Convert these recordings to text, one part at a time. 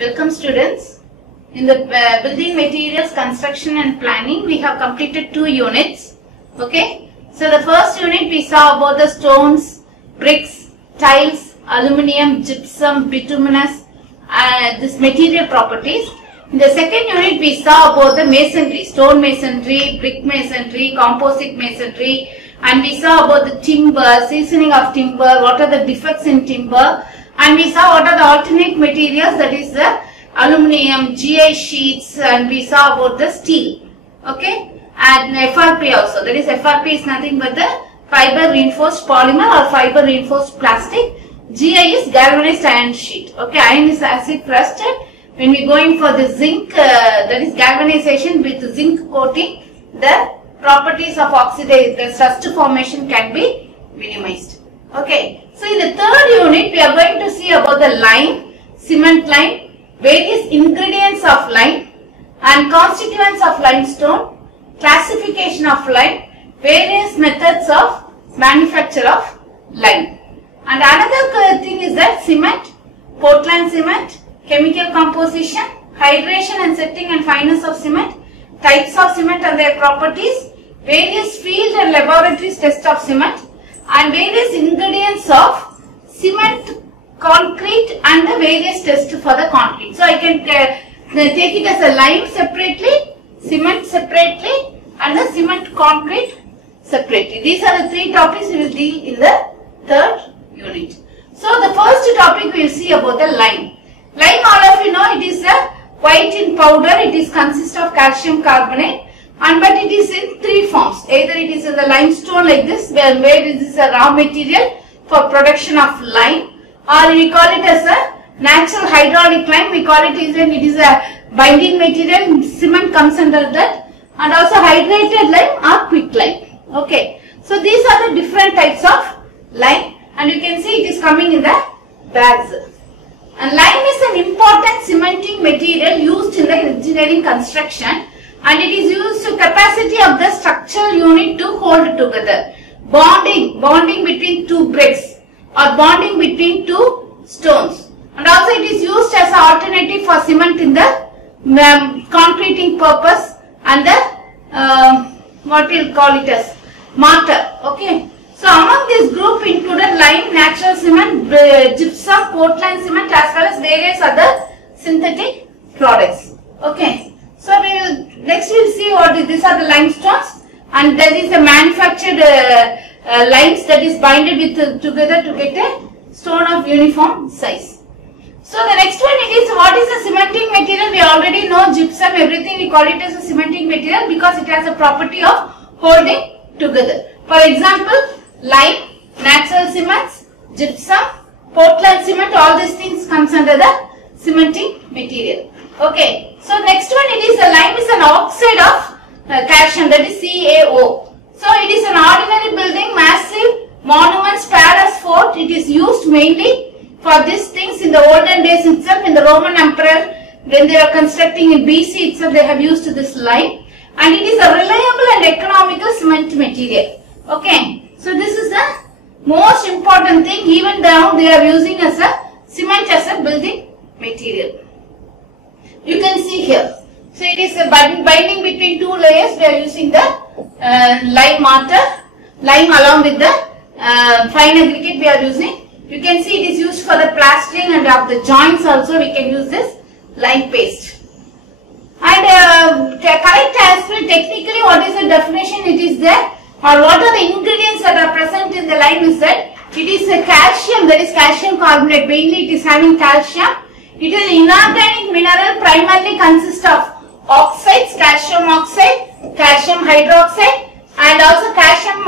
Welcome students. In the building materials construction and planning, we have completed 2 units. Okay. So the first unit we saw about the stones, bricks, tiles, aluminium, gypsum, bituminous, this material properties. In the second unit we saw about the masonry, stone masonry, brick masonry, composite masonry, and we saw about the timber, seasoning of timber, what are the defects in timber, and we saw what are the alternate materials, that is the aluminium, GI sheets, and we saw about the steel. Okay, and FRP also, that is FRP is nothing but the fiber reinforced polymer or fiber reinforced plastic. GI is galvanized iron sheet. Okay, iron is acid crusted. When we going for the zinc, that is galvanization with zinc coating, the properties of oxidize, the rust formation can be minimized. Okay, so in the third unit we are going to see about the lime, cement lime, various ingredients of lime and constituents of limestone, classification of lime, various methods of manufacture of lime. And another thing is that cement, Portland cement, chemical composition, hydration and setting and fineness of cement, types of cement and their properties, various field and laboratories test of cement, and various ingredients of cement, concrete, and the various tests for the concrete. So I can take it as a lime separately, cement separately, and the cement concrete separately. These are the 3 topics we will deal in the third unit. So the first topic we will see about the lime. Lime, all of you know, it is a white in powder. It is consists of calcium carbonate, but it is in 3 forms. Either it is in the limestone like this, where this is a raw material for production of lime, or we call it as a natural hydraulic lime. We call it when it is a binding material, cement comes under that, and also hydrated lime or quick lime. Okay, so these are the different types of lime, and you can see it is coming in the bags. And lime is an important cementing material used in the engineering construction, and it is used to capacity of the structural unit to hold together. Bonding between 2 bricks or bonding between 2 stones. And also it is used as an alternative for cement in the concreting purpose and the what we will call it as mortar. Okay. So among this group included lime, natural cement, gypsum, Portland cement, as well as various other synthetic products. Okay. So next we will see what these are the limestones, and there is a manufactured limes that is binded with together to get a stone of uniform size. So the next one it is what is a cementing material. We already know gypsum, everything we call it as a cementing material because it has a property of holding together. For example, lime, natural cements, gypsum, Portland cement, all these things comes under the cementing material. Okay, so next one it is the lime is an oxide of calcium, that is CaO. So it is an ordinary building, massive monuments, palace, fort. It is used mainly for these things in the olden days itself. In the Roman Emperor, when they are constructing in BC itself, they have used this lime, and it is a reliable and economical cement material. Okay, so this is the most important thing. Even now they are using as a cement as a building material. You can see here. So it is a binding between 2 layers. We are using the lime mortar, lime along with the fine aggregate we are using. You can see it is used for the plastering and of the joints also we can use this lime paste. And correct aspect, technically what is the definition it is there, or what are the ingredients that are present in the lime is that it is a calcium, that is calcium carbonate, mainly it is having calcium. It is an inorganic mineral, primarily consists of oxides, calcium oxide, calcium hydroxide, and also calcium,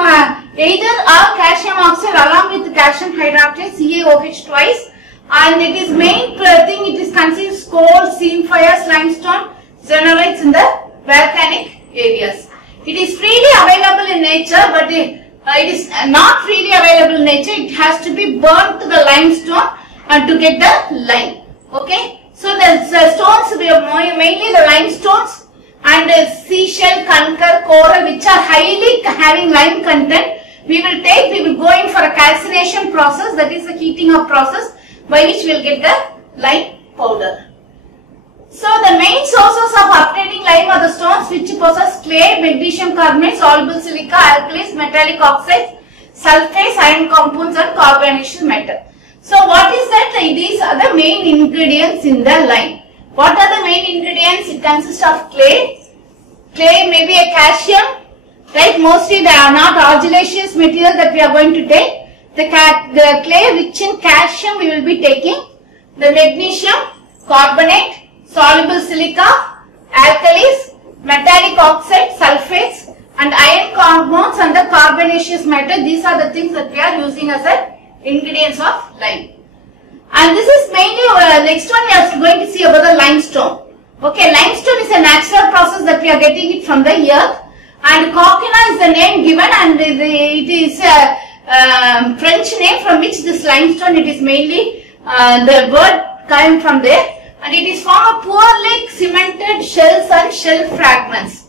either or calcium oxide along with calcium hydroxide, CaOH twice, and it is main thing, it is consists coal, seam fires, limestone, xenolites in the volcanic areas. It is freely available in nature, but it is not freely available in nature. It has to be burnt to the limestone to get the lime. Okay, so the stones, we have mainly the limestones and seashell, concur, coral, which are highly having lime content. We will go in for a calcination process, that is the heating of process by which we will get the lime powder. So the main sources of obtaining lime are the stones which possess clay, magnesium carbonate, soluble silica, alkalis, metallic oxides, sulfates, iron compounds and carbonaceous metal. So what is that? These are the main ingredients in the lime. What are the main ingredients? It consists of clay. Clay may be a calcium, right? Mostly they are not argillaceous material that we are going to take. The clay rich in calcium we will be taking. The magnesium, carbonate, soluble silica, alkalis, metallic oxide, sulfates and iron compounds and the carbonaceous metal. These are the things that we are using as a ingredients of lime. And this is mainly, next one we are going to see about the limestone. Okay, limestone is a natural process that we are getting it from the earth, and Coquina is the name given, and it is a French name from which this limestone, it is mainly the word came from there, and it is from a poorly cemented shells and shell fragments.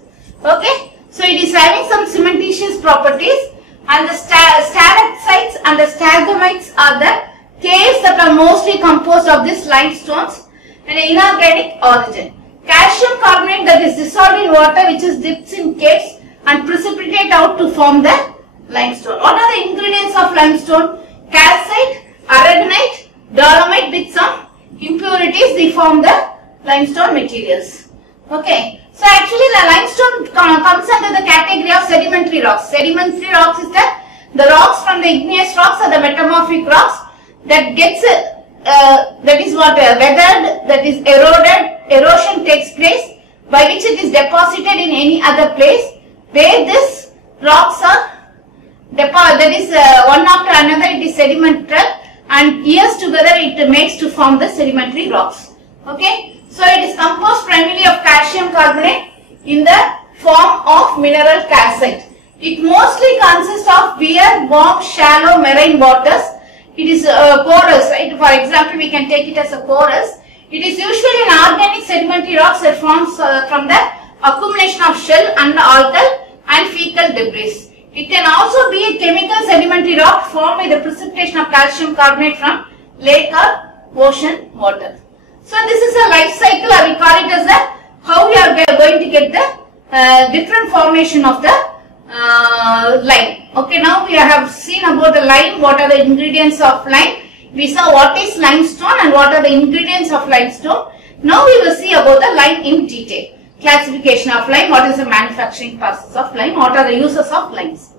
Okay, so it is having some cementitious properties, and the stalactites and the stalagmites are the caves that are mostly composed of these limestones and inorganic origin. Calcium carbonate that is dissolved in water which is dipped in caves and precipitate out to form the limestone. What are the ingredients of limestone? Calcite, aragonite, dolomite with some impurities, they form the limestone materials. Okay. So actually the limestone comes under the category of sedimentary rocks. Sedimentary rocks is the rocks from the igneous rocks or the metamorphic rocks that gets that is what weathered, that is eroded, erosion takes place by which it is deposited in any other place where these rocks are that is one after another it is sedimental, and years together it makes to form the sedimentary rocks. Okay. So it is composed primarily of calcium carbonate in the form of mineral calcite. It mostly consists of bare, warm, shallow marine waters. It is porous, right? For example, we can take it as a porous. It is usually an organic sedimentary rocks that forms from the accumulation of shell and algal and fecal debris. It can also be a chemical sedimentary rock formed by the precipitation of calcium carbonate from lake or ocean water. So this is a life cycle, or we call it as the how we are going to get the different formation of the lime. Okay, now we have seen about the lime, what are the ingredients of lime. We saw what is limestone and what are the ingredients of limestone. Now we will see about the lime in detail. Classification of lime, what is the manufacturing process of lime, what are the uses of limes.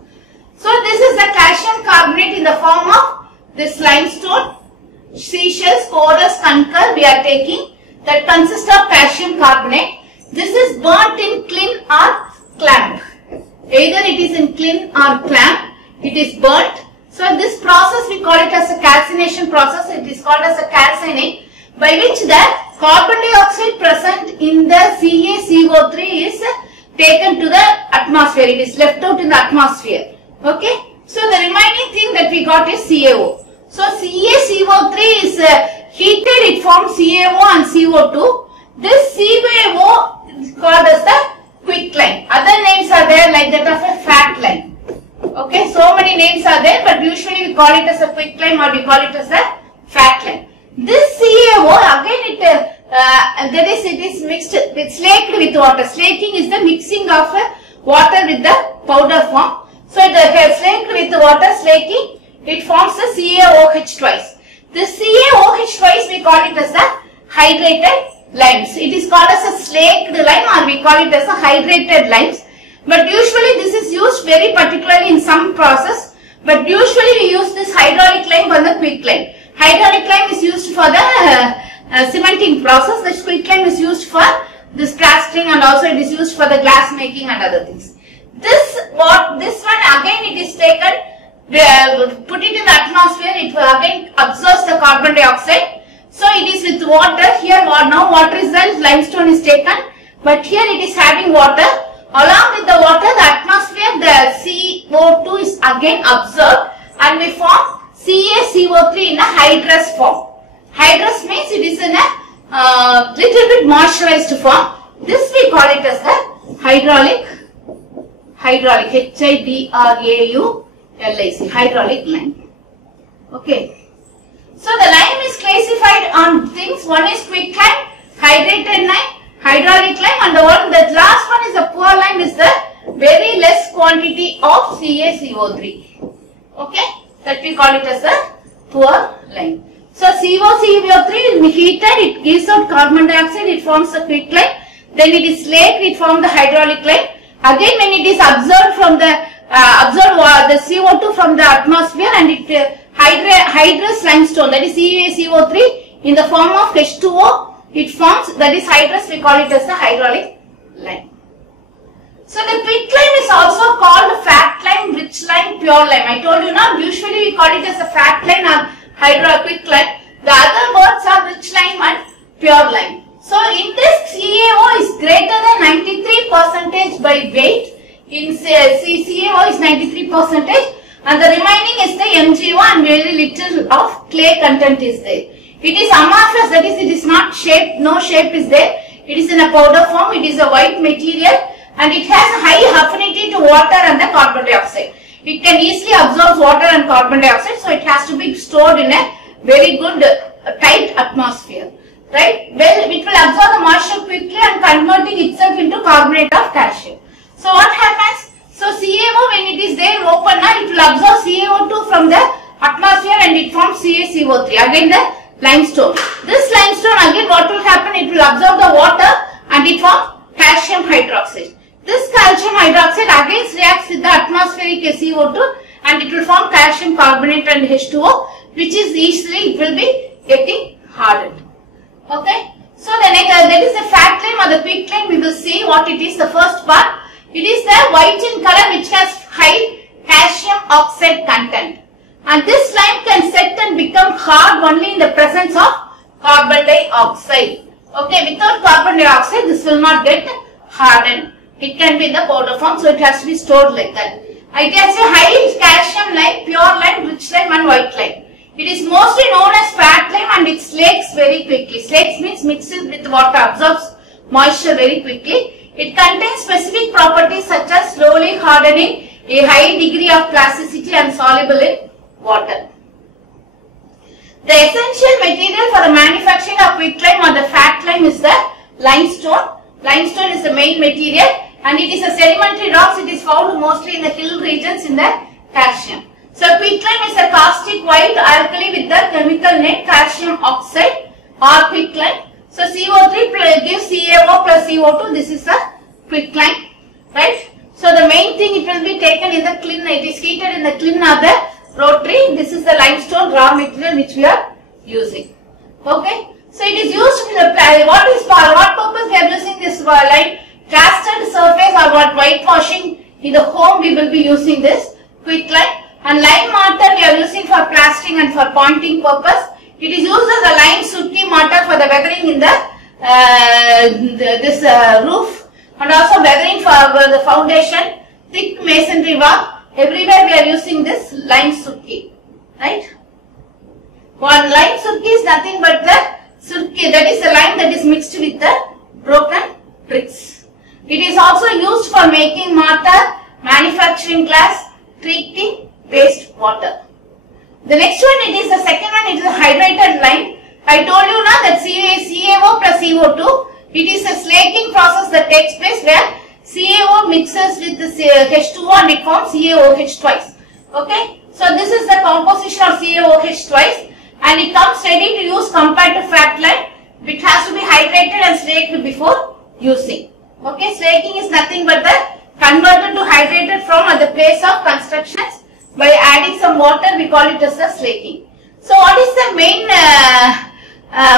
So this is the calcium carbonate in the form of this limestone. Seashells, porous concur we are taking that consists of calcium carbonate. This is burnt in kiln or clamp. Either it is in kiln or clamp, it is burnt. So this process we call it as a calcination process. It is called as a calcining, by which the carbon dioxide present in the CaCO3 is taken to the atmosphere. It is left out in the atmosphere. Okay. So the remaining thing that we got is CaO. So CaCO3 is heated, it forms CaO and CO2. This CaO is called as the quicklime. Other names are there like that of a fat lime. Okay, so many names are there, but usually we call it as a quicklime or we call it as a fat lime. This CaO again it is mixed with slaked with water. Slaking is the mixing of water with the powder form. So it is slaked with water, slaking. It forms the CaOH twice. This CaOH twice we call it as the hydrated limes. It is called as a slaked lime or we call it as a hydrated limes. But usually this is used very particularly in some process. But usually we use this hydraulic lime for the quick lime. Hydraulic lime is used for the cementing process. The quick lime is used for this plastering and also it is used for the glass making and other things. This one again it is taken. Put it in the atmosphere, it will again absorbs the carbon dioxide. So it is with water. Here now water is the limestone is taken, but here it is having water. Along with the water, the atmosphere, the CO2 is again absorbed and we form CaCO3 in a hydrous form. Hydrous means it is in a little bit moisturized form. This we call it as the hydraulic HYDRAULIC, hydraulic lime. Okay. So the lime is classified on things. One is quicklime, hydrated lime, hydraulic lime, and the last one is the poor lime, is the very less quantity of CaCO3. Okay, that we call it as the poor lime. So CaCO3 will be heated, it gives out carbon dioxide, it forms a quicklime. Then it is slaked, it forms the hydraulic lime. Again, when it is absorbed from the the CO2 from the atmosphere, and it hydrous limestone, that is CaCO3 in the form of H2O, it forms, that is hydrous, we call it as the hydraulic lime. So the quicklime is also called fat lime, rich lime, pure lime. I told you now, usually we call it as a fat lime or quicklime. The other words are rich lime and pure lime. So in this, CaO is greater than 93% by weight. In CaO is 93%, and the remaining is the MgO, and very little of clay content is there. It is amorphous, that is, it is not shaped, no shape is there. It is in a powder form, it is a white material, and it has high affinity to water and the carbon dioxide. It can easily absorb water and carbon dioxide, so it has to be stored in a very good tight atmosphere. Right? Well, it will absorb the moisture quickly and converting itself into carbonate of calcium. So what happens? So CaO, when it is there open, it will absorb CaO2 from the atmosphere and it forms CaCO3. Again the limestone. This limestone, again what will happen? It will absorb the water and it forms calcium hydroxide. This calcium hydroxide again reacts with the atmospheric CO2 and it will form calcium carbonate and H2O, which is easily, it will be getting hardened. Okay. So the next, that is the fat lime or the quicklime. We will see what it is. The first part, it is the white in color which has high calcium oxide content, and this lime can set and become hard only in the presence of carbon dioxide. Okay, without carbon dioxide this will not get hardened. It can be in the powder form, so it has to be stored like that. I can say high calcium lime, pure lime, rich lime and white lime. It is mostly known as fat lime and it slakes very quickly. Slakes means mixes with water, absorbs moisture very quickly. It contains specific properties such as slowly hardening, a high degree of plasticity and soluble in water. The essential material for the manufacturing of quicklime or the fat lime is the limestone. Limestone is the main material and it is a sedimentary rocks. It is found mostly in the hill regions in the calcium. So quicklime is a caustic white alkali with the chemical name calcium oxide or quicklime. So CO3 gives CaO plus CO2. This is a quicklime, right? So the main thing, it will be taken in the kiln. It is heated in the kiln or the rotary. This is the limestone raw material which we are using. Okay. So it is used in the for what purpose we are using this lime? Plastered surface or what whitewashing in the home we will be using this quicklime. And lime mortar we are using for plastering and for pointing purpose. It is used as a lime sooty mortar for the weathering in the roof, and also weathering for the foundation, thick masonry work. Everywhere we are using this lime sooty, right? One lime sooty is nothing but the sooty, that is the lime that is mixed with the broken bricks. It is also used for making mortar, manufacturing glass, treating waste water. The next one, it is the second one, it is a hydrated lime. I told you now that CaO plus CO2, it is a slaking process that takes place where CaO mixes with the H2O and it forms CaOH twice. Okay, so this is the composition of CaOH twice and it comes ready to use compared to fat lime. It has to be hydrated and slaked before using. Okay, slaking is nothing but the converted to hydrated from at the place of constructions. By adding some water, we call it as the slaking. So what is the main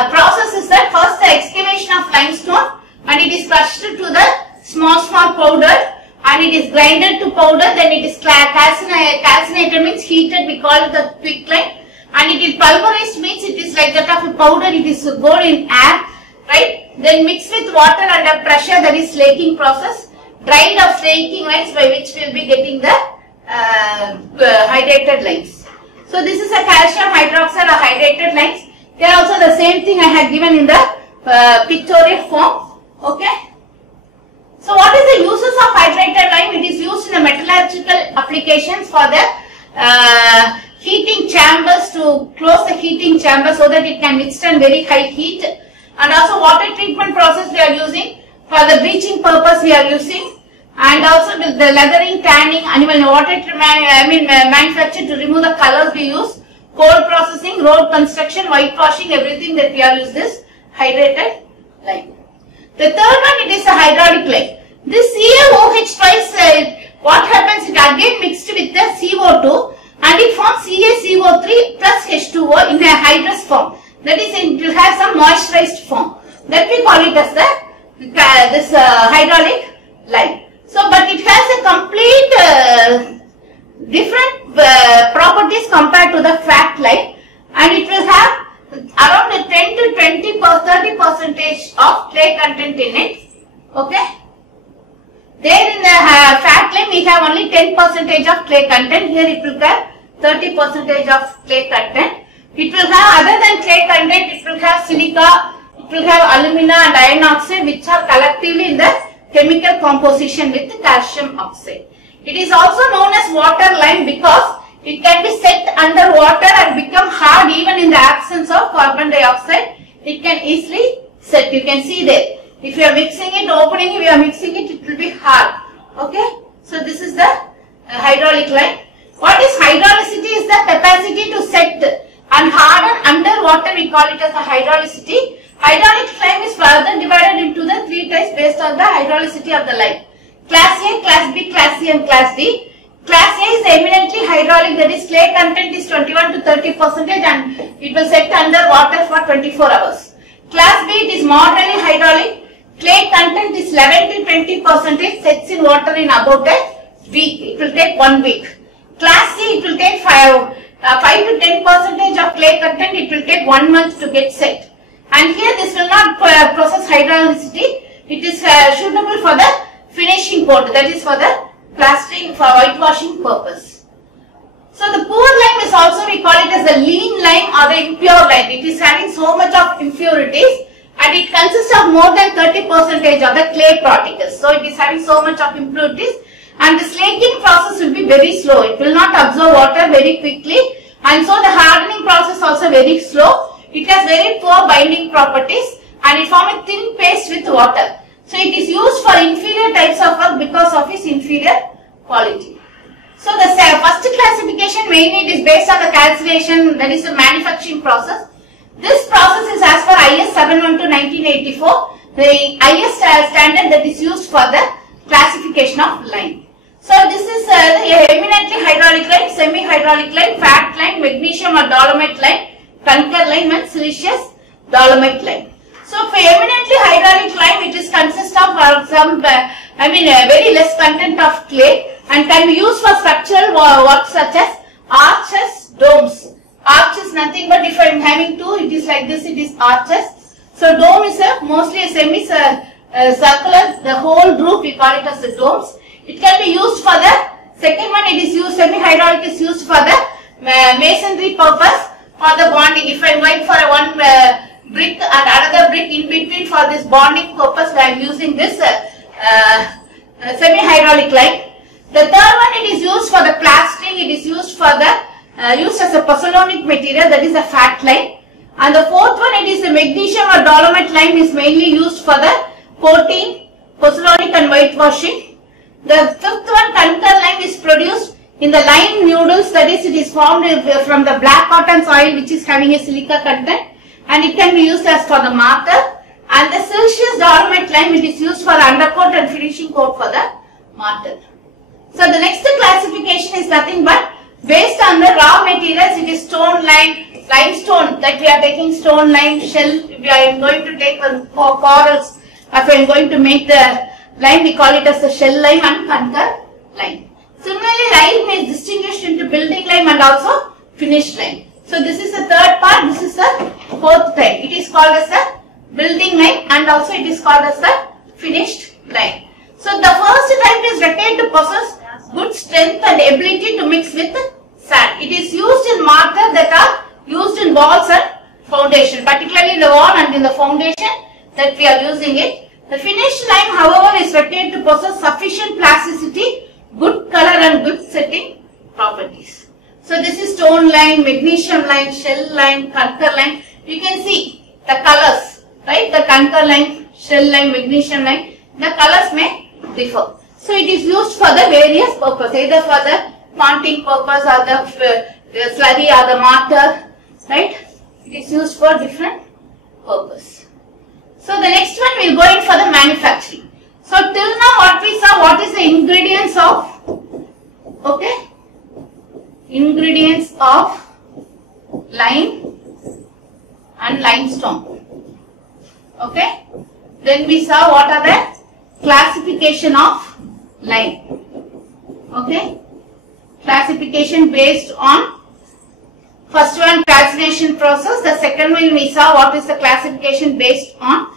process is that first the excavation of limestone and it is crushed to the small powder and it is grinded to powder, then it is calcinated means heated, we call it the quicklime, and it is pulverized means it is like that of a powder, it is gold in air, right? Then mixed with water under pressure, that is slaking process, dried of slaking lines by which we will be getting the hydrated limes. So this is a calcium hydroxide or hydrated limes. They are also the same thing I had given in the pictorial form. Okay. So what is the uses of hydrated lime? It is used in the metallurgical applications for the heating chambers, to close the heating chamber so that it can withstand very high heat, And also water treatment process we are using. For the bleaching purpose we are using. And also with the leathering, tanning, animal manufactured to remove the colors we use. Coal processing, road construction, whitewashing, everything that we are using this hydrated lime. The third one, it is a hydraulic lime. This CaOH twice, what happens, it again mixed with the CO2 and it forms CaCO3 plus H2O in a hydrous form. That is, it will have some moisturized form. That we call it as this hydraulic lime. So, but it has a complete different properties compared to the fat lime, and it will have around 10 to 30% of clay content in it. Okay. There in the fat lime we have only 10% of clay content. Here it will have 30% of clay content. It will have, other than clay content, it will have silica, it will have alumina and iron oxide, which are collectively in the chemical composition with calcium oxide. It is also known as water lime because it can be set under water and become hard even in the absence of carbon dioxide. It can easily set. You can see there. If you are mixing it, opening it, we are mixing it, it will be hard. Okay. So this is the hydraulic lime. What is hydraulicity? Is the capacity to set and harden under water. We call it as a hydraulicity. Hydraulic lime is further divided into the 3 types based on the hydraulicity of the lime. Class A, Class B, Class C and Class D. Class A is eminently hydraulic, that is clay content is 21 to 30% and it will set under water for 24 hours. Class B, it is moderately hydraulic, clay content is 11 to 20%, sets in water in about a week. It will take 1 week. Class C, it will take 5 to 10% of clay content, it will take 1 month to get set. And here this will not process hydraulicity, it is suitable for the finishing coat, that is for the plastering, for whitewashing purpose. So the poor lime is also, we call it as the lean lime or the impure lime. It is having so much of impurities and it consists of more than 30% of the clay particles. So it is having so much of impurities and the slaking process will be very slow. It will not absorb water very quickly and so the hardening process also very slow. It has very poor binding properties and it forms a thin paste with water. So it is used for inferior types of work because of its inferior quality. So the first classification mainly it is based on the calcination, that is the manufacturing process. This process is as per IS 712/1984, the IS standard that is used for the classification of lime. So this is the eminently hydraulic lime, semi-hydraulic lime, fat lime, magnesium or dolomite lime, concur lime and siliceous dolomite lime. So for eminently hydraulic lime, it is consists of some, very less content of clay and can be used for structural work such as arches, domes. Arch is nothing but if I am having 2, it is like this, it is arches. So dome is mostly a semi-circular, the whole roof we call it as the domes. It can be used for the, second one it is used, semi-hydraulic is used for the masonry purpose, for the bonding. If I am going for one brick and another brick in between for this bonding purpose, I am using this semi-hydraulic lime. The third one it is used for the plastering, it is used for the used as a pozzolanic material, that is a fat lime. And the fourth one it is the magnesium or dolomite lime is mainly used for the coating, pozzolanic and whitewashing. The fifth one, concur lime, is produced in the lime noodles, that is it is formed from the black cotton soil which is having a silica content and it can be used as for the mortar. And the siliceous dolomite lime, it is used for the undercoat and finishing coat for the mortar. So the next classification is nothing but based on the raw materials, it is stone lime, limestone, that we are taking stone lime, shell, we are going to take for corals, if we are going to make the lime, we call it as the shell lime and concur lime. Similarly, lime is distinguished into building lime and also finished lime. So this is the third part, this is the fourth type. It is called as the building lime and also it is called as the finished lime. So the first type is required to possess good strength and ability to mix with sand. It is used in mortar that are used in walls and foundation, particularly in the wall and in the foundation that we are using it. The finished lime, however, is required to possess sufficient plasticity, good color and good setting properties. So this is stone lime, magnesium lime, shell lime, concur lime. You can see the colors, right? clunker lime, shell lime, magnesium lime, the colors may differ. So it is used for the various purposes, either for the ponting purpose or the slurry or the mortar, right? It is used for different purpose. So the next one we will go in for the manufacturing. So till now what we saw, what is the ingredients of, okay, ingredients of lime and limestone, okay. Then we saw what are the classification of lime, okay. Classification based on, first one calcination process, the second one we saw what is the classification based on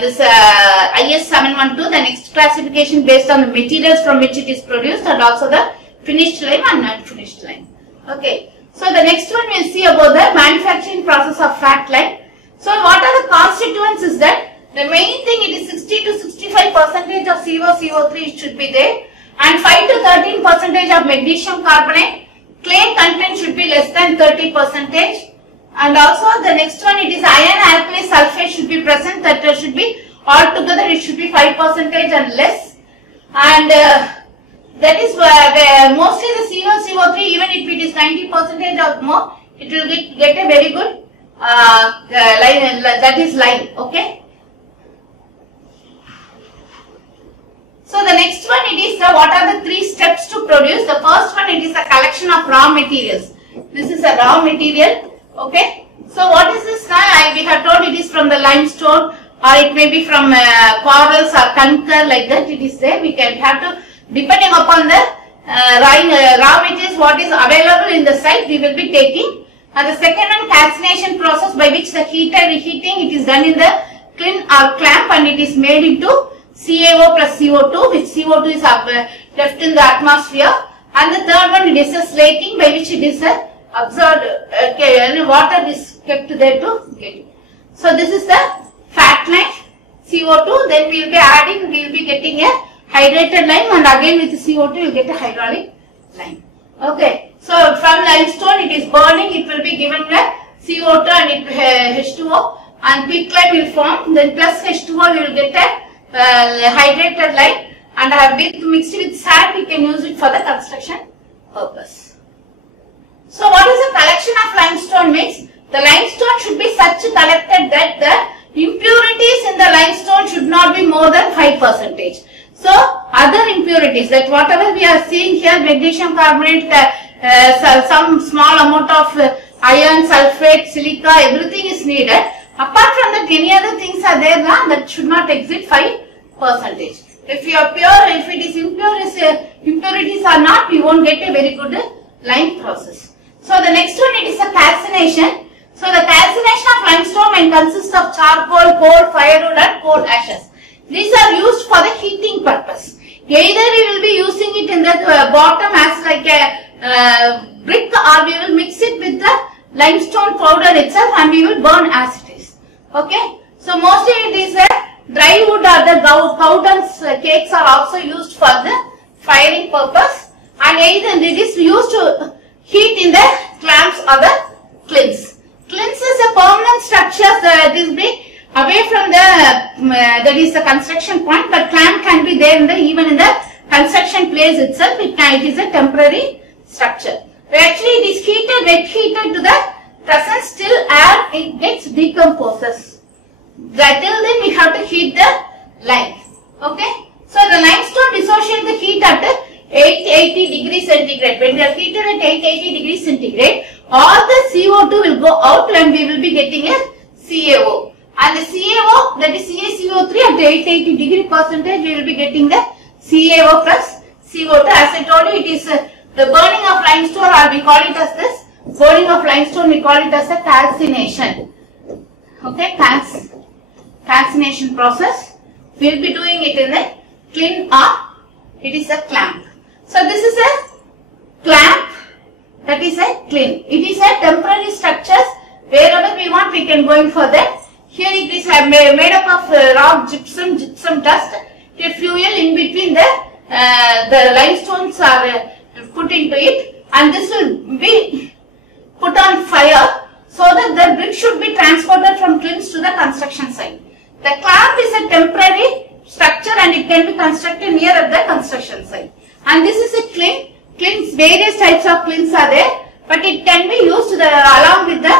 this IS 712, the next classification based on the materials from which it is produced and also the finished lime and unfinished lime. Okay, so the next one we will see about the manufacturing process of fat lime. So what are the constituents is that the main thing, it is 60 to 65% of CO2 should be there, and 5 to 13% of magnesium carbonate. Clay content should be less than 30%. And also the next one, it is iron alkali sulfate should be present, that should be altogether it should be 5% and less. And that is mostly the CO3, even if it is 90% or more, it will get a very good line, that is lime, okay. So the next one, it is the, what are the 3 steps to produce. The first one, it is a collection of raw materials. This is a raw material, okay. So what is this now? We have told it is from the limestone, or it may be from corals or concur, like that it is there. We can have to, depending upon the raw materials what is available in the site, we will be taking. And the second one, calcination process, by which the heat and reheating, it is done in the kiln or clamp, and it is made into CaO plus CO2, which CO2 is left in the atmosphere. And the third one, it is a slaking, by which it is absorbed, water is kept there to get it. So this is the fat lime, CO2, then we will be adding, we will be getting a hydrated lime, and again with CO2 you will get a hydraulic lime. Okay, so from limestone it is burning, it will be given a CO2 and H2O, and pit lime will form, then plus H2O we will get a hydrated lime, and I have mixed with sand, we can use it for the construction purpose. So what is the collection of limestone mix? The limestone should be such collected that the impurities in the limestone should not be more than 5%. So other impurities, that whatever we are seeing here, magnesium carbonate, some small amount of iron, sulfate, silica, everything is needed. Apart from that, any other things are there that should not exceed 5%. If you are pure, if it is impurities are not, we won't get a very good lime process. So the next one, it is a calcination. So the calcination of limestone may consist of charcoal, coal, firewood and coal ashes. These are used for the heating purpose. Either we will be using it in the bottom as like a brick, or we will mix it with the limestone powder itself and we will burn as it is. Okay. So mostly it is a dry wood, or the cow dung cakes are also used for the firing purpose, and either it is used to heat in the clamps or the kilns. Kilns is a permanent structure that is away from the that is the construction point, but clamp can be there in the, even in the construction place itself. It is a temporary structure. Actually, it is heated, wet heated to the presence till air it gets decomposes. Till then we have to heat the lime. Okay. So the limestone dissociates the heat at 880 degrees centigrade. When we are heated at 880 degrees centigrade, all the CO2 will go out and we will be getting a CaO. And the CaO, that is CaCO3 at 880 degree percentage, we will be getting the CaO plus CO2. As I told you, it is the burning of limestone, or we call it as this burning of limestone, we call it as a calcination. Okay, calcination process. We will be doing it in a kiln, or it is a clamp. So this is a clamp, that is a kiln. It is a temporary structures. Wherever we want, we can go in for that. Here it is made up of rock, gypsum dust. A fuel in between the limestones are put into it, and this will be put on fire so that the brick should be transported from kilns to the construction site. The clamp is a temporary structure and it can be constructed near at the construction site. And this is a clink. Clinks, various types of clinks are there, but it can be used along with the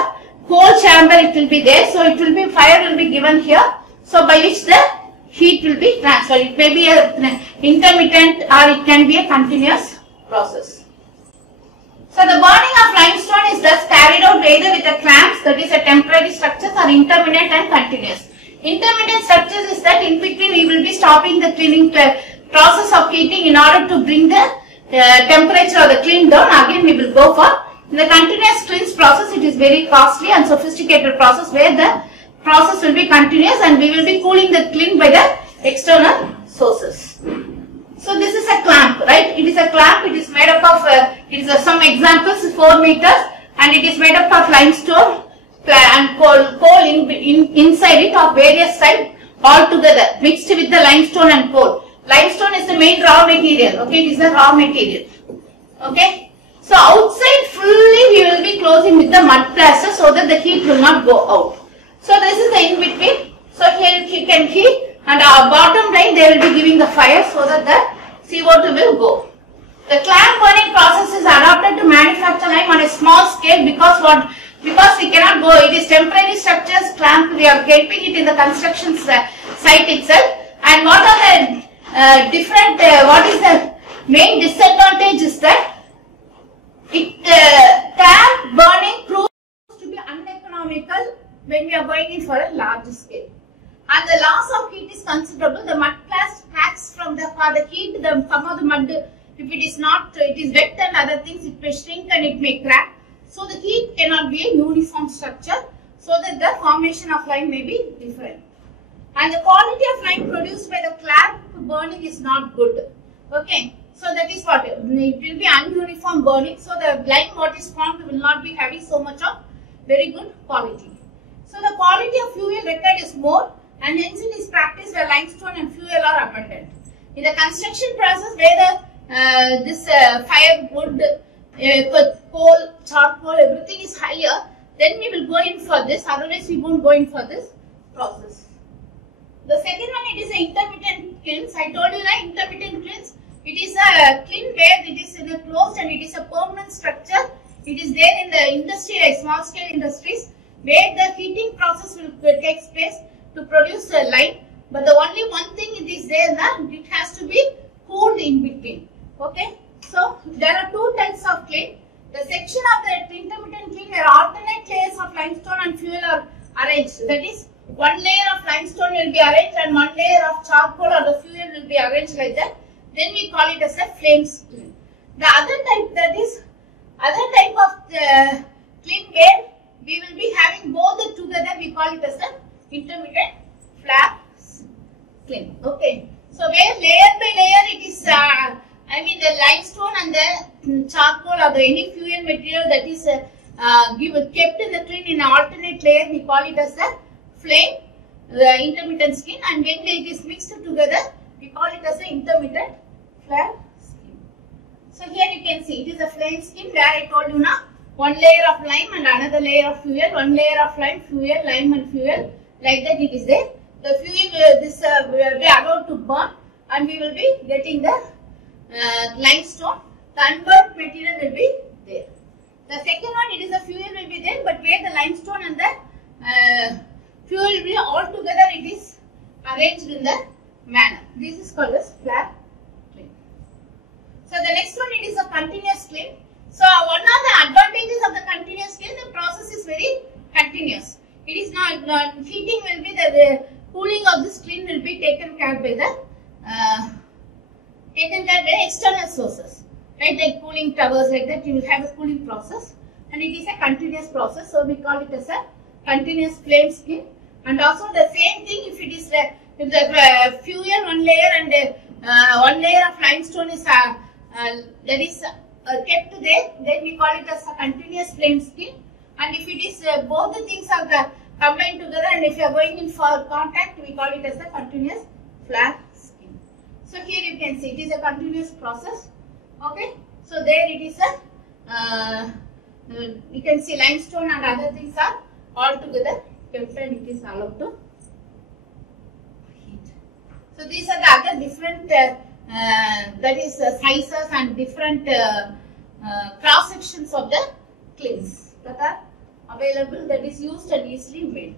coal chamber. It will be there, so it will be fire will be given here. So by which the heat will be transferred. It may be an intermittent or it can be a continuous process. So the burning of limestone is thus carried out either with the clamps, that is a temporary structures, or intermittent and continuous. Intermittent structures is that in between we will be stopping the cleaning process of heating in order to bring the temperature of the clean down. Again we will go for in the continuous cleanse process. It is very costly and sophisticated process where the process will be continuous and we will be cooling the clean by the external sources. So this is a clamp, right? It is a clamp. It is made up of it is some examples 4 meters and it is made up of limestone and coal inside it of various types all together mixed with the limestone and coal. Limestone is the main raw material. Okay, it is the raw material. Okay. So outside fully we will be closing with the mud plaster so that the heat will not go out. So this is the in between. So here you can heat and our bottom line they will be giving the fire so that the CO2 will go. The clamp burning process is adopted to manufacture lime on a small scale because we cannot go. It is temporary structures clamp. We are keeping it in the construction site itself. And what are the what is the main disadvantage is that clamp burning proves to be uneconomical when we are going in for a large scale. And the loss of heat is considerable. The mud blast packs from the heat, some of the mud, if it is not, it is wet and other things, it may shrink and it may crack. So the heat cannot be a uniform structure, so that the formation of lime may be different. And the quality of lime produced by the clamp burning is not good. Okay, so that is what it will be ununiform burning. So the lime what is formed will not be having so much of very good quality. So the quality of fuel required is more, and hence it is practiced where limestone and fuel are abundant. In the construction process where the firewood, coal, charcoal, everything is higher, then we will go in for this. Otherwise, we won't go in for this process. The second one, it is an intermittent kilns. I told you that intermittent kilns. It is a kiln where it is in a closed and it is a permanent structure. It is there in the industry, like small scale industries, where the heating process will take place to produce a lime. But the only one thing it is there that it has to be cooled in between. Okay. So there are two types of kiln. The section of the intermittent kiln where alternate layers of limestone and fuel are arranged. That is, one layer of limestone will be arranged and one layer of charcoal or the fuel will be arranged like that. Then we call it as a flame kiln. The other type, that is other type of kiln where we will be having both together, we call it as an intermittent flare kiln. Okay. So where layer by layer it is, the limestone and the charcoal or the any fuel material that is kept in the kiln in an alternate layer, we call it as a flame, the intermittent kiln, and when it is mixed together, we call it as an intermittent flare kiln. So here you can see it is a flame kiln where I told you now, one layer of lime and another layer of fuel, one layer of lime, and fuel, like that it is there. The fuel will be allowed to burn and we will be getting the limestone. The unburnt material will be there. The second one, it is the fuel will be there, but where the limestone and the fuel will be all together, it is arranged in the manner. This is called as flare kiln. So the next one, it is a continuous kiln. So one of the advantages of the continuous kiln, the process is very continuous. It is not heating will be the cooling of this kiln will be taken care by the external sources, right? Like cooling towers, like that you will have a cooling process, and it is a continuous process. So we call it as a continuous flame kiln. And also the same thing, if it is if the fuel one layer and one layer of limestone is that is kept there, then we call it as a continuous flame kiln. And if it is both the things are combined together, and if you are going in for contact, we call it as a continuous flare kiln. So here you can see it is a continuous process. Okay, so there it is a you can see limestone and other things are all together kept and it is allowed to So these are the other different sizes and different cross sections of the clays that are available, that is used and easily made.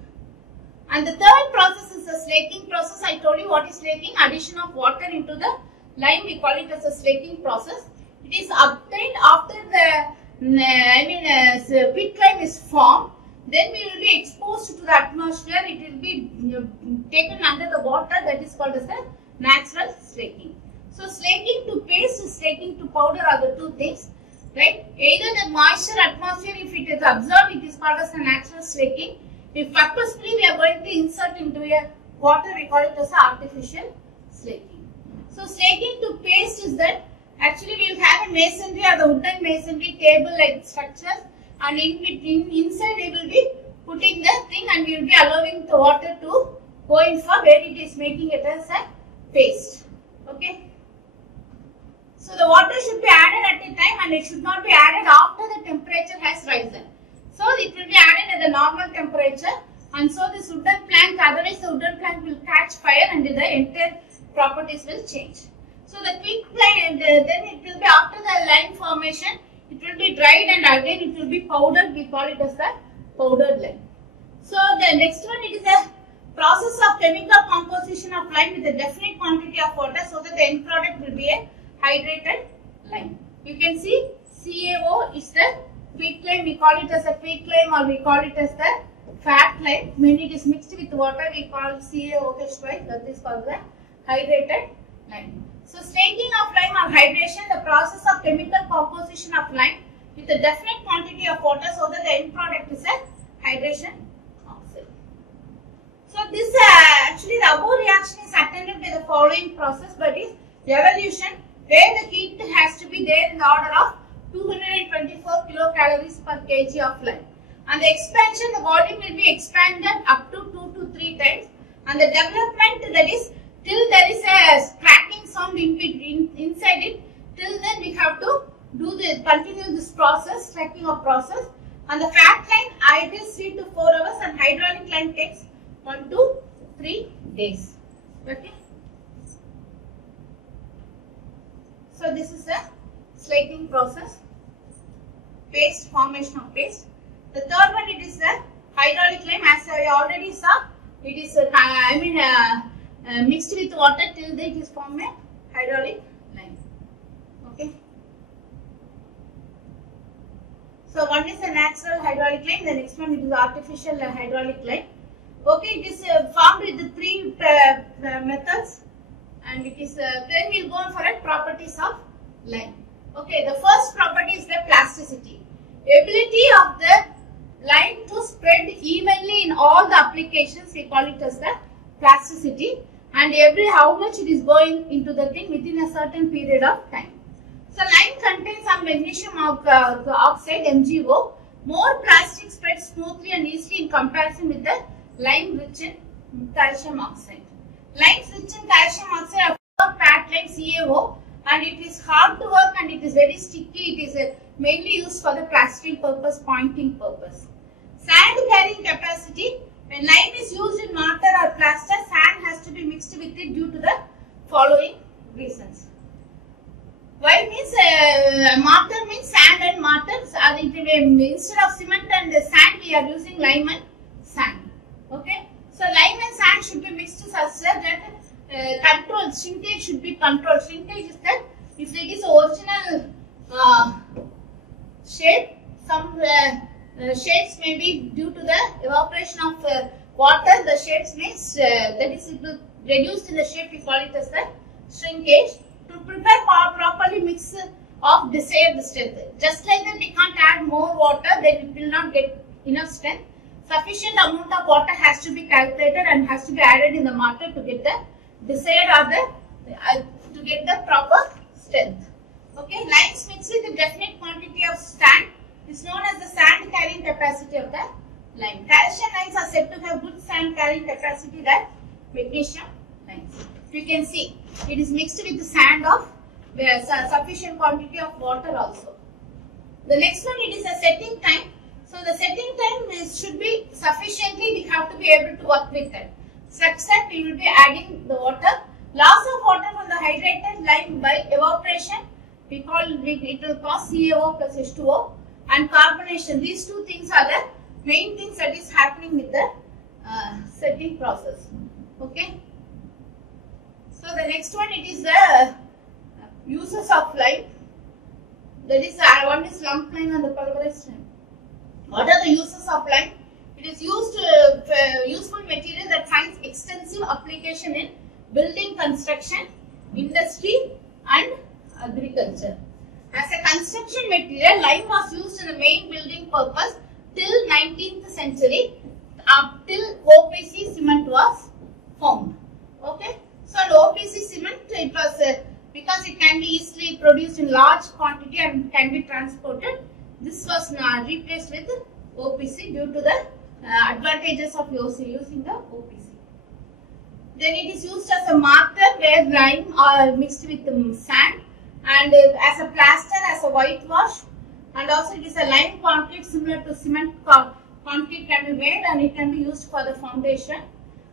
And the third process is the slaking process. I told you what is slaking. Addition of water into the lime, we call it as a slaking process. It is obtained after the quicklime is formed. Then we will be exposed to the atmosphere. It will be taken under the water, that is called as the natural slaking. So slaking to paste, slaking to powder are the two things, right? Either the moisture atmosphere, if it is absorbed, it is called as a natural slaking. If purposefully we are going to insert into a water, we call it as artificial slaking. So slaking to paste is that actually we will have a masonry or the wooden masonry table like structures, and inside we will be putting the thing and we will be allowing the water to go in for where it is making it as a paste. Okay. So the water should be added at a time and it should not be added after the temperature has risen. So it will be added at the normal temperature, and so this wooden plank, otherwise the wooden plank will catch fire and the entire properties will change. So the quicklime, then it will be after the lime formation, it will be dried and again it will be powdered. We call it as the powdered lime. So the next one, it is a process of chemical composition of lime with a definite quantity of water, so that the end product will be a hydrated lime. You can see CaO is the quicklime. We call it as a quicklime or we call it as the fat lime. When it is mixed with water, we call CaOH, that is called the hydrated lime. So slaking of lime or hydration, the process of chemical composition of lime with a definite quantity of water, so that the end product is a hydration oxide. So this actually the above reaction is attended by the following process, but is evolution, where the heat has to be there in the order of 224 kilocalories per kg of lime. And the expansion, the volume will be expanded up to 2 to 3 times. And the development, that is till there is a cracking sound inside it, till then we have to continue this process, cracking of process. And the fat lime idles 3 to 4 hours and hydraulic lime takes 1 to 3 days. Okay. So this is a slaking process, paste, formation of paste. The third one, it is the hydraulic lime. As I already saw, it is mixed with water till it is formed a hydraulic lime. Okay. So one is a natural hydraulic lime, the next one it is artificial hydraulic lime. Okay, it is formed with the 3 methods, and it is then we will go for a properties of lime. Okay, the first property is the plasticity. Ability of the lime to spread evenly in all the applications, we call it as the plasticity, and how much it is going into the thing within a certain period of time. So lime contains some magnesium oxide, MgO. More plastic spreads smoothly and easily in comparison with the lime rich in calcium oxide. Limes rich in calcium oxide are fat like CaO, and it is hard to work and it is very sticky. It is mainly used for the plastering purpose, pointing purpose. Sand carrying capacity. When lime is used in mortar or plaster, sand has to be mixed with it due to the following reasons. Why means mortar means sand and mortar. Instead of cement and sand, we are using lime and sand. Okay. So lime and sand should be mixed such that control, shrinkage should be controlled. Shrinkage is that if it is original shape, some shapes may be due to the evaporation of water, the shapes may, that is it will reduce in the shape, we call it as the shrinkage. To prepare properly mix of desired strength. Just like that we can't add more water, then it will not get enough strength. Sufficient amount of water has to be calculated and has to be added in the mortar to get the desired or to get the proper strength. Okay, limes mixed with a definite quantity of sand is known as the sand carrying capacity of the lime. Calcium limes are said to have good sand carrying capacity than magnesium limes. You can see it is mixed with the sand of sufficient quantity of water also. The next one, it is a setting time. So the setting time should be sufficiently, we have to be able to work with it. Such that we will be adding the water. Loss of water from the hydrated lime by evaporation, it will cause CaO plus H2O, and carbonation. These two things are the main things that is happening with the setting process. Okay. So the next one, it is the uses of lime. That is one is lump lime and the pulverized lime. What are the uses of lime? It is used useful material that finds extensive application in building construction, industry and agriculture. As a construction material, lime was used in the main building purpose till 19th century, up till OPC cement was formed. Okay. So the OPC cement, it was because it can be easily produced in large quantity and can be transported. This was replaced with OPC due to the advantages of using the OPC. Then it is used as a marker where lime are mixed with sand, and as a plaster, as a whitewash, and also it is a lime concrete similar to cement concrete can be made, and it can be used for the foundation.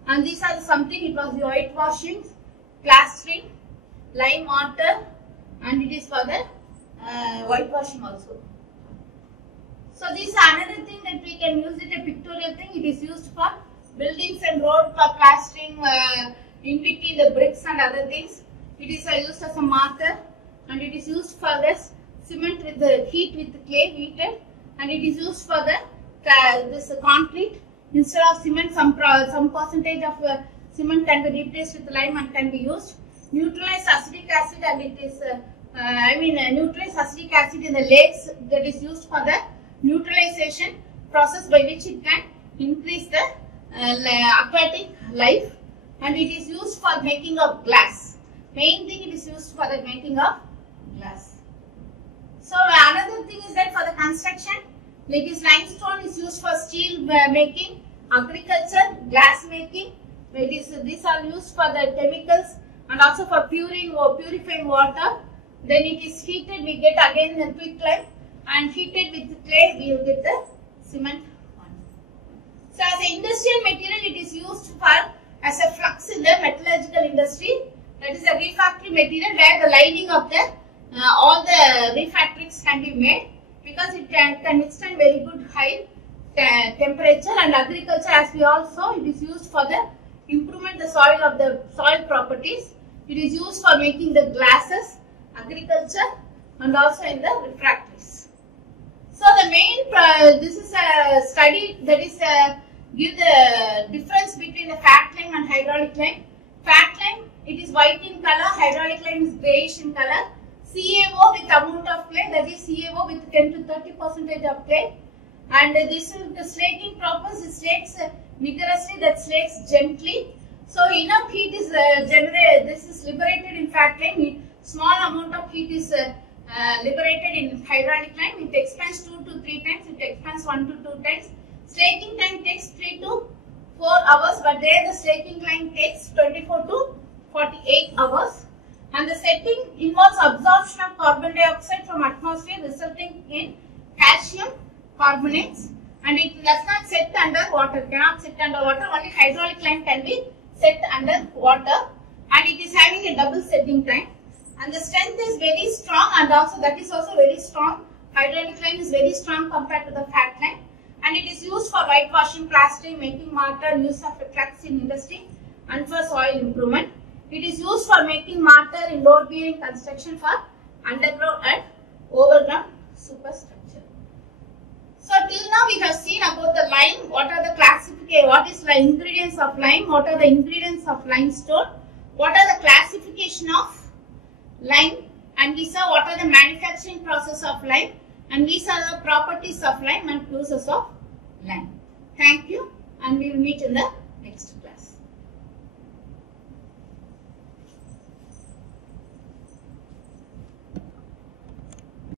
And these are something, it was the whitewashing, plastering, lime mortar, and it is for the whitewashing also. So this is another thing that we can use it, a pictorial thing. It is used for buildings and road, for plastering in between the bricks and other things. It is used as a marker, and it is used for this cement with the heat with the clay heated, and it is used for the this concrete. Instead of cement, some percentage of cement can be replaced with lime and can be used. Neutralize acetic acid, and it is neutralize acetic acid in the lakes, that is used for the neutralization process by which it can increase the aquatic life, and it is used for making of glass. Main thing, it is used for the making of glass. So another thing is that for the construction, like this limestone is used for steel making, agriculture, glass making. These are used for the chemicals and also for purifying water. Then it is heated, we get again the quick lime, and heated with clay we will get the cement one. So as an industrial material, it is used for as a flux in the metallurgical industry. That is a refractory material where the lining of the all the refractories can be made, because it can withstand very good high temperature. And agriculture, as we all saw, it is used for the improvement the soil of the soil properties. It is used for making the glasses, agriculture, and also in the refractories. So the main this is a study that is give the difference between the fat lime and hydraulic lime. Fat lime, it is white in color, hydraulic lime is greyish in color. CaO with amount of clay, that is CaO with 10 to 30% of clay. And this is the slaking process, it slakes vigorously, that slakes gently. So enough heat is generated, this is liberated in fat lime. Small amount of heat is liberated in hydraulic lime. It expands 2 to 3 times, it expands 1 to 2 times. Slaking time takes 3 to 4 hours, but there the slaking time takes 24 to 48 hours. And the setting involves absorption of carbon dioxide from atmosphere, resulting in calcium carbonates, and it does not set under water, cannot set under water. Only hydraulic lime can be set under water, and it is having a double setting time, and the strength is very strong, and also that is also very strong. Hydraulic lime is very strong compared to the fat lime, and it is used for whitewashing, plastering, making mortar, use of flux in industry, and for soil improvement. It is used for making mortar in load bearing construction for underground and overground superstructure. So till now we have seen about the lime, what are the classification, what is the ingredients of lime, what are the ingredients of limestone, what are the classification of lime, and we saw what are the manufacturing process of lime, and these are the properties of lime and uses of lime. Thank you, and we will meet in the